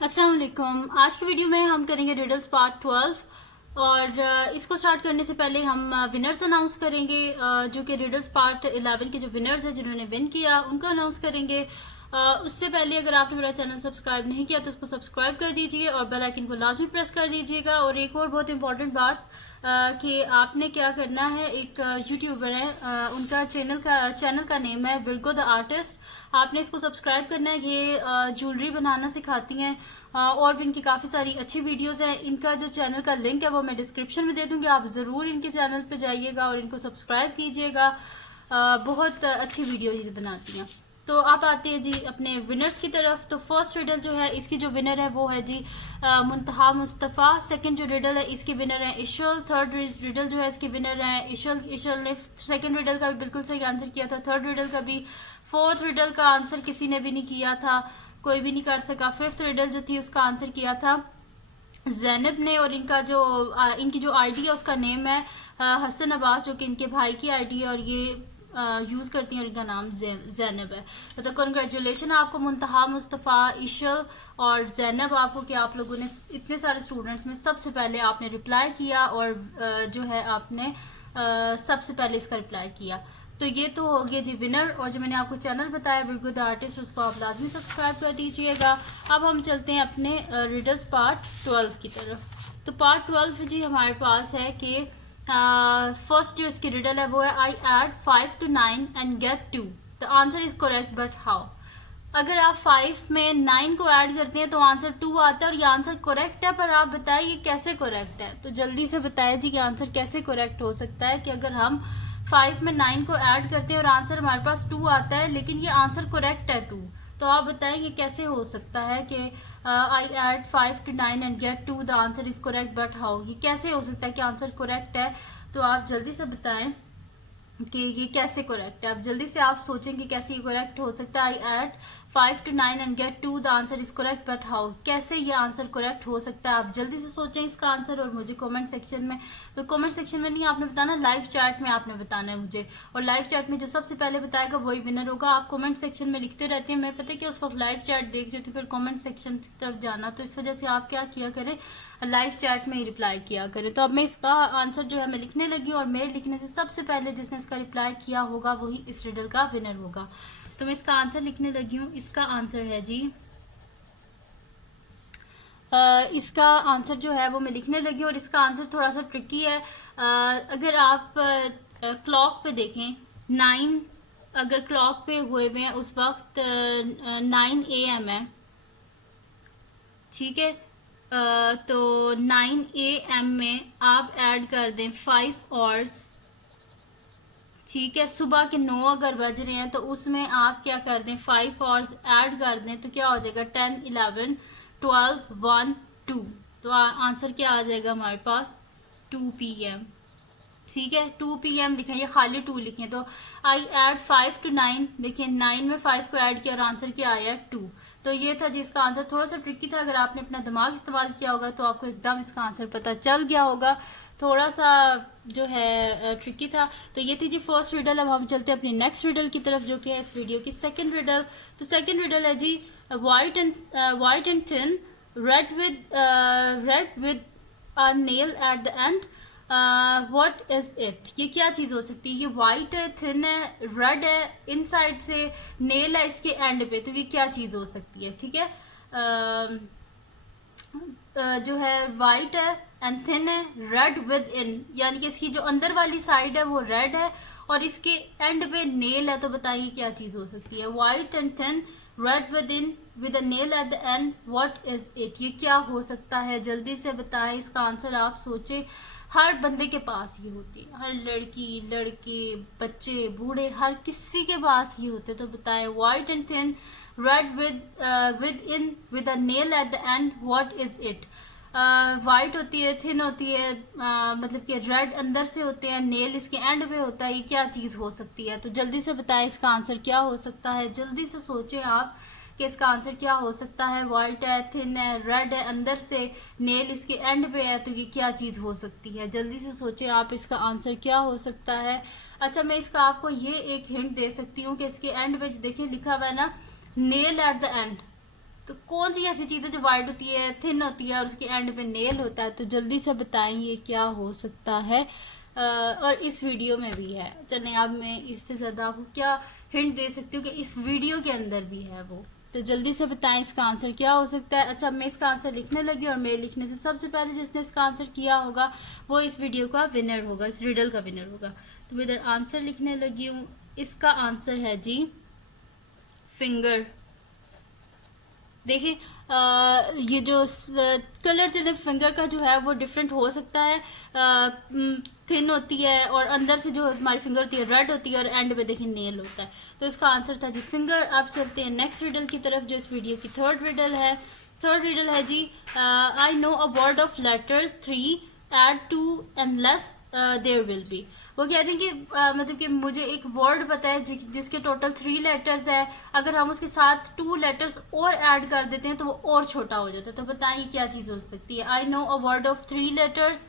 अस्सलाम वालेकुम। आज की वीडियो में हम करेंगे रिडल्स पार्ट 12 और इसको स्टार्ट करने से पहले हम विनर्स अनाउंस करेंगे। जो कि रिडल्स पार्ट 11 के जो विनर्स हैं जिन्होंने विन किया उनको अनाउंस करेंगे। उससे पहले अगर आपने मेरा चैनल सब्सक्राइब नहीं किया तो उसको सब्सक्राइब कर दीजिए और बेल आइकन को लाजमी प्रेस कर दीजिएगा। और एक और बहुत इंपॉर्टेंट बात कि आपने क्या करना है, एक यूट्यूबर है, उनका चैनल का नेम है विर्गो द आर्टिस्ट। आपने इसको सब्सक्राइब करना है। ये ज्वेलरी बनाना सिखाती हैं और भी इनकी काफ़ी सारी अच्छी वीडियोस हैं। इनका जो चैनल का लिंक है वो मैं डिस्क्रिप्शन में दे दूँगी, आप ज़रूर इनके चैनल पे जाइएगा और इनको सब्सक्राइब कीजिएगा। बहुत अच्छी वीडियो ये बनाती हैं। तो आप आते हैं जी अपने विनर्स की तरफ। तो फर्स्ट रिडल जो है इसकी जो विनर है वो है जी मुंतहा मुस्तफ़ा। सेकंड जो रिडल है इसकी विनर है इशल। थर्ड रिडल जो है इसकी विनर है इशल। इशल ने सेकंड रिडल का भी बिल्कुल सही आंसर किया था, थर्ड रिडल का भी। फोर्थ रिडल का आंसर किसी ने भी नहीं किया था, कोई भी नहीं कर सका। फिफ्थ रिडल जो थी उसका आंसर किया था जैनब ने। और इनकी जो आईडी है उसका नेम है हसन अब्बास, जो कि इनके भाई की आईडी है और ये यूज़ करती हैं और इनका नाम जैनब है। तो कंग्रेचुलेशन आपको मुंतहा मुस्तफ़ा, इशल और जैनब आपको कि आप लोगों ने इतने सारे स्टूडेंट्स में सबसे पहले आपने रिप्लाई किया और जो है आपने सबसे पहले इसका रिप्लाई किया। तो ये तो हो गया जी विनर। और जो मैंने आपको चैनल बताया विर्गो द आर्टिस्ट, उसको आप लाजमी सब्सक्राइब कर दीजिएगा। अब हम चलते हैं अपने रिडल्स पार्ट 12 की तरफ। तो पार्ट 12 जी हमारे पास है कि फर्स्ट जो इसकी रिडल है वो है I add 5 to 9 and get 2, the answer is correct but how. अगर आप 5 में 9 को ऐड करते हैं तो आंसर 2 आता है और ये आंसर करेक्ट है, पर आप बताइए ये कैसे करेक्ट है। तो जल्दी से बताइए जी कि आंसर कैसे करेक्ट हो सकता है कि अगर हम 5 में 9 को ऐड करते हैं और आंसर हमारे पास 2 आता है, लेकिन ये आंसर करेक्ट है 2। तो आप बताएं ये कैसे हो सकता है कि I add 5 to 9 and get 2, the answer is correct but how. ये कैसे हो सकता है कि आंसर करेक्ट है। तो आप जल्दी से बताएं कि ये कैसे करेक्ट है। अब जल्दी से आप सोचें कि कैसे ये करेक्ट हो सकता है। I add 5 to 9 and get 2, the answer is correct but how. कैसे ये आंसर करेक्ट हो सकता है, आप जल्दी से सोचें इसका आंसर और मुझे कमेंट सेक्शन में, तो कमेंट सेक्शन में नहीं आपने बताना, लाइव चैट में आपने बताना है मुझे। और लाइव चैट में जो सबसे पहले बताएगा वही विनर होगा। आप कमेंट सेक्शन में लिखते रहते हैं, मैं पता है कि उस वक्त लाइव चैट देख रही थी, फिर कमेंट सेक्शन की तरफ जाना, तो इस वजह से आप क्या किया करें, लाइव चैट में ही रिप्लाई किया करें। तो अब मैं इसका आंसर जो है मैं लिखने लगी और मेरे लिखने से सबसे पहले जिसने इसका रिप्लाई किया होगा वही इस रिडल का विनर होगा। तो मैं इसका आंसर लिखने लगी हूँ। इसका आंसर है जी इसका आंसर जो है वो मैं लिखने लगी और इसका आंसर थोड़ा सा ट्रिकी है। अगर आप क्लॉक पे देखें 9, अगर क्लॉक पे हुए हुए हैं उस वक्त 9 AM है, ठीक है। तो 9 AM में आप ऐड कर दें 5 आवर्स, ठीक है। सुबह के 9 अगर बज रहे हैं तो उसमें आप क्या कर दें 5 आवर्स ऐड कर दें, तो क्या हो जाएगा 10, 11, 12, 1, 2। तो आंसर क्या आ जाएगा हमारे पास 2 PM, ठीक है। 2 PM लिखें, ये खाली 2 लिखें। तो आई एड 5 to 9, देखिए 9 में 5 को ऐड किया और आंसर क्या आया 2। तो ये था जिसका आंसर। थोड़ा सा ट्रिकी था, अगर आपने अपना दिमाग इस्तेमाल किया होगा तो आपको एकदम इसका आंसर पता चल गया होगा। थोड़ा सा जो है ट्रिकी था। तो ये थी जी फर्स्ट रिडल। अब हम चलते हैं अपनी नेक्स्ट रिडल की तरफ, जो कि है इस वीडियो की सेकेंड रिडल। तो सेकेंड रिडल है जी white and thin, red with a nail at the end, what is it. ये क्या चीज हो सकती है। ये वाइट है, थिन है, रेड है, इनसाइड से नेल है इसके एंड पे, तो ये क्या चीज हो सकती है, ठीक है। जो है वाइट है एंड थिन है, रेड विद इन, यानी कि इसकी जो अंदर वाली साइड है वो रेड है और इसके एंड पे नेल है। तो बताइए क्या चीज हो सकती है। White and thin, red with in, with a nail at the end, what is it. ये क्या हो सकता है, जल्दी से बताएं इसका आंसर। आप सोचे, हर बंदे के पास ये होती है, हर लड़की, लड़के, बच्चे, बूढ़े, हर किसी के पास ये होते। तो बताएं white and thin, red with in, with a nail at the end, what is it. White होती है, थिन होती है, मतलब कि रेड अंदर से होते हैं, नेल इसके एंड पे होता है। ये क्या चीज हो सकती है। तो जल्दी से बताएं इसका आंसर क्या हो सकता है। जल्दी से सोचें आप कि इसका आंसर क्या हो सकता है। वाइट है, थिन है, रेड है, अंदर से नेल इसके एंड पे है, तो ये क्या चीज हो सकती है। जल्दी से सोचें आप इसका आंसर क्या हो सकता है। अच्छा, मैं इसका आपको ये एक हिंट दे सकती हूँ कि इसके एंड पे देखिए लिखा हुआ है ना नेल एट द एंड, तो कौन सी ऐसी चीज़ है जो वाइड होती है, थिन होती है और उसके एंड पे नेल होता है? तो जल्दी से बताएं ये क्या हो सकता है। और इस वीडियो में भी है। चलें, अब मैं इससे ज़्यादा आपको क्या हिंट दे सकती हूँ कि इस वीडियो के अंदर भी है वो। तो जल्दी से बताएं इसका आंसर क्या हो सकता है। अच्छा, मैं इसका आंसर लिखने लगी और मेरे लिखने से सबसे पहले जिसने इसका आंसर किया होगा वो इस वीडियो का विनर होगा, इस रिडल का विनर होगा। तो मैं इधर आंसर लिखने लगी हूँ। इसका आंसर है जी फिंगर। देखिए, ये जो कलर चले फिंगर का जो है वो डिफरेंट हो सकता है। थिन होती है और अंदर से जो हमारी फिंगर होती है रेड होती है और एंड पे देखिए नेल होता है। तो इसका आंसर था जी फिंगर। अब चलते हैं नेक्स्ट रिडल की तरफ जो इस वीडियो की थर्ड रिडल है। थर्ड रिडल है जी, I know a word of letters 3 add 2 and less there will be. वो कह रहे हैं कि मतलब कि मुझे एक वर्ड पता है जिसके टोटल 3 लेटर्स है, अगर हम उसके साथ 2 लेटर्स और ऐड कर देते हैं तो वो और छोटा हो जाता है। तो बताइए क्या चीज़ हो सकती है। I know a word of 3 letters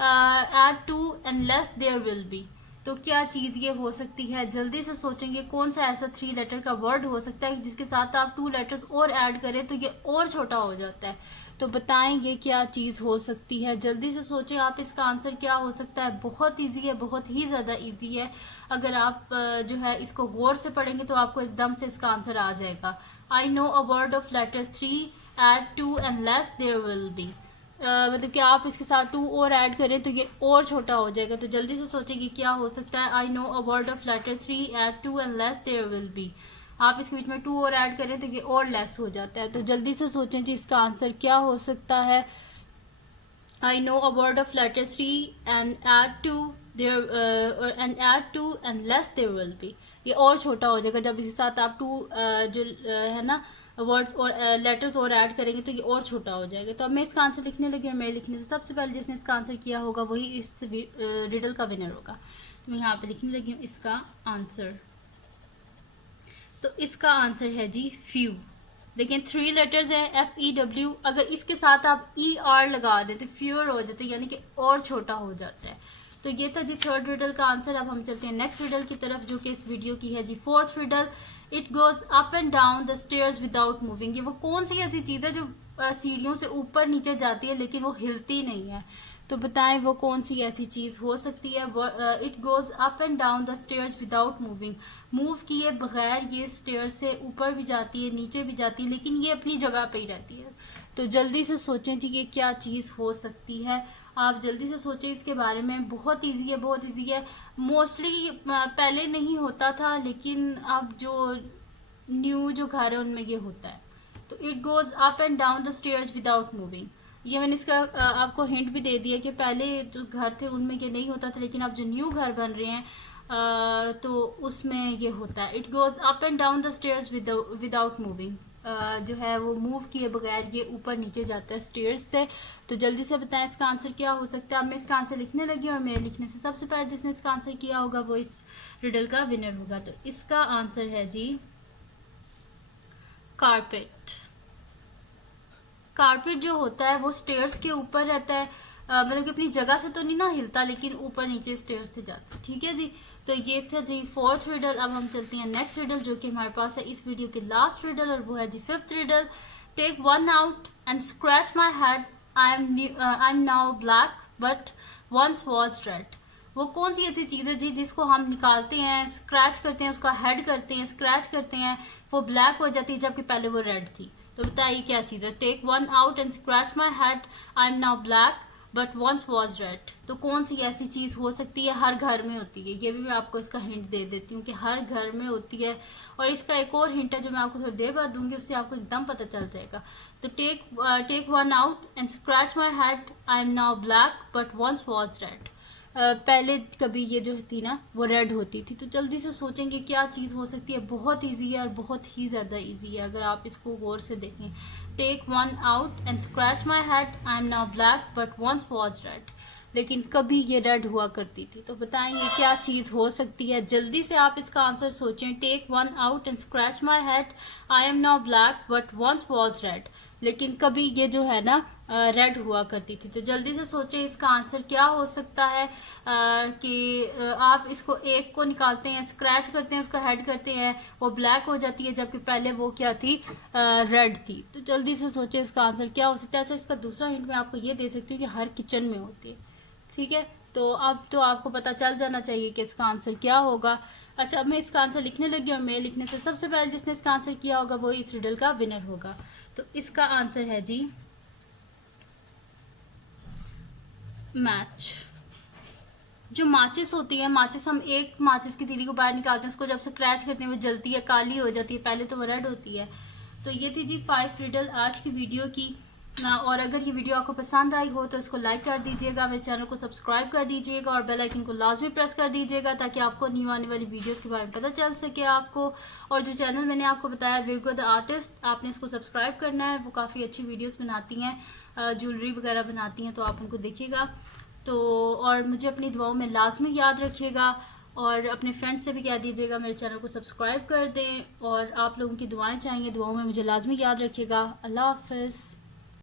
add 2 and less there will be. तो क्या चीज़ ये हो सकती है? जल्दी से सोचेंगे कौन सा ऐसा 3 लेटर का वर्ड हो सकता है जिसके साथ आप 2 लेटर्स और ऐड करें तो ये और छोटा हो जाता है। तो बताएं ये क्या चीज़ हो सकती है। जल्दी से सोचें आप इसका आंसर क्या हो सकता है। बहुत इजी है, बहुत ही ज़्यादा इजी है। अगर आप जो है इसको गौर से पढ़ेंगे तो आपको एकदम से इसका आंसर आ जाएगा। I know a word of letters 3 add 2 and less there will be. मतलब कि आप इसके साथ 2 और ऐड करें तो ये और छोटा हो जाएगा। तो जल्दी से सोचें कि क्या हो सकता है। I know a word of letter 3 add 2 and less there will be. आप इसके बीच में 2 और ऐड करें तो ये और लेस हो जाता है। तो जल्दी से सोचें जी इसका आंसर क्या हो सकता है। I know a word of letter 3 and add 2 and less there will be. ये और छोटा हो जाएगा जब इसके साथ आप 2 जो है ना वर्ड्स और लेटर्स और ऐड करेंगे तो ये और छोटा हो जाएगा। तो अब मैं इसका आंसर लिखने लगी और मेरे लिखने से सबसे पहले जिसने इसका आंसर किया होगा वही इस रिडल का विनर होगा। तो मैं यहाँ पे लिखने लगी हूँ इसका आंसर। तो इसका आंसर है जी फ्यू। देखें 3 लेटर्स है FEW, अगर इसके साथ आप ER लगा दें तो फ्यूअर हो जाता है, यानी कि और छोटा हो जाता है। तो ये था जी थर्ड रिडल का आंसर। अब हम चलते हैं नेक्स्ट रिडल की तरफ जो कि इस वीडियो की है जी fourth riddle. It goes up and down the stairs without moving. ये वो कौन सी ऐसी चीज़ है जो सीढ़ियों से ऊपर नीचे जाती है लेकिन वो हिलती नहीं है। तो बताएं वो कौन सी ऐसी चीज़ हो सकती है। It goes up and down the stairs without moving. Move किए बगैर ये स्टेयर्स से ऊपर भी जाती है नीचे भी जाती है लेकिन ये अपनी जगह पे ही रहती है। तो जल्दी से सोचें जी ये क्या चीज़ हो सकती है। आप जल्दी से सोचें इसके बारे में। बहुत इजी है, बहुत इजी है। मोस्टली पहले नहीं होता था लेकिन अब जो न्यू जो घर है उनमें ये होता है। तो it goes up and down the stairs without moving. ये मैंने इसका आपको हिंट भी दे दिया कि पहले जो घर थे उनमें ये नहीं होता था लेकिन अब जो न्यू घर बन रहे हैं तो उसमें ये होता है। It goes up and down the stairs without moving. जो है वो मूव किए बगैर ये ऊपर नीचे जाता है स्टेयर्स से। तो जल्दी से बताएं इसका आंसर क्या हो सकता है। अब मैं इसका आंसर लिखने लगी और मेरे लिखने से सबसे पहले जिसने इसका आंसर किया होगा वो इस रिडल का विनर होगा। तो इसका आंसर है जी कारपेट। कारपेट जो होता है वो स्टेयर्स के ऊपर रहता है, मतलब कि अपनी जगह से तो नहीं ना हिलता लेकिन ऊपर नीचे स्टेयर्स से जाता है। ठीक है जी। तो ये था जी फोर्थ रिडल। अब हम चलते हैं नेक्स्ट रिडल जो कि हमारे पास है इस वीडियो की लास्ट रिडल और वो है जी fifth riddle. Take one out and scratch my head, I am now black but once was red. वो कौन सी ऐसी चीज़ है जी जिसको हम निकालते हैं, स्क्रैच करते हैं, उसका हेड करते हैं, स्क्रैच करते हैं, वो ब्लैक हो जाती है जबकि पहले वो रेड थी। तो बताइए क्या चीज़ है। Take one out and scratch my head, I am now black but once was red. तो कौन सी ऐसी चीज़ हो सकती है। हर घर में होती है, ये भी मैं आपको इसका हिंट दे देती हूँ कि हर घर में होती है। और इसका एक और हिंट है जो मैं आपको थोड़ी देर बाद दूंगी, उससे आपको एकदम पता चल जाएगा। तो take one out and scratch my head, I am now black but once was red. पहले कभी ये जो थी ना वो रेड होती थी। तो जल्दी से सोचेंगे क्या चीज़ हो सकती है। बहुत इजी है और बहुत ही ज़्यादा इजी है अगर आप इसको गौर से देखें। Take one out and scratch my head, I am now black but once was red. लेकिन कभी ये रेड हुआ करती थी। तो बताएं ये क्या चीज़ हो सकती है। जल्दी से आप इसका आंसर सोचें। Take one out and scratch my head, I am now black but once was red. लेकिन कभी ये जो है ना रेड हुआ करती थी। तो जल्दी से सोचें इसका आंसर क्या हो सकता है। कि आप इसको एक को निकालते हैं, स्क्रैच करते हैं, उसका हेड करते हैं, वो ब्लैक हो जाती है, जबकि पहले वो क्या थी, रेड थी। तो जल्दी से सोचें इसका आंसर क्या हो सकता है। अच्छा, इसका दूसरा हिंट मैं आपको ये दे सकती हूँ कि हर किचन में होती है। ठीक है, तो अब तो आपको पता चल जाना चाहिए कि इसका आंसर क्या होगा। अच्छा, अब मैं इसका आंसर लिखने लगी और मैं लिखने से सबसे पहले जिसने इसका आंसर किया होगा वो इस रिडल का विनर होगा। तो इसका आंसर है जी मैच। जो माचिस होती है, माचिस हम एक माचिस की तीली को बाहर निकालते हैं, उसको जब स्क्रैच करते हैं वो जलती है, काली हो जाती है, पहले तो वो रेड होती है। तो ये थी जी 5 रिडल आज की वीडियो की ना। और अगर ये वीडियो आपको पसंद आई हो तो इसको लाइक कर दीजिएगा, मेरे चैनल को सब्सक्राइब कर दीजिएगा और बेल आइकन को लाजमी प्रेस कर दीजिएगा ताकि आपको न्यू आने वाली वीडियोस के बारे में पता चल सके आपको। और जो चैनल मैंने आपको बताया विरगो द आर्टिस्ट, आपने इसको सब्सक्राइब करना है। वो काफ़ी अच्छी वीडियोस बनाती हैं, ज्वेलरी वगैरह बनाती हैं, तो आप उनको देखिएगा। तो और मुझे अपनी दुआओं में लाजमी याद रखिएगा और अपने फ्रेंड्स से भी कह दीजिएगा मेरे चैनल को सब्सक्राइब कर दें। और आप लोगों की दुआएं चाहिए, दुआओं में मुझे लाजमी याद रखिएगा। अल्लाह हाफ़िज़।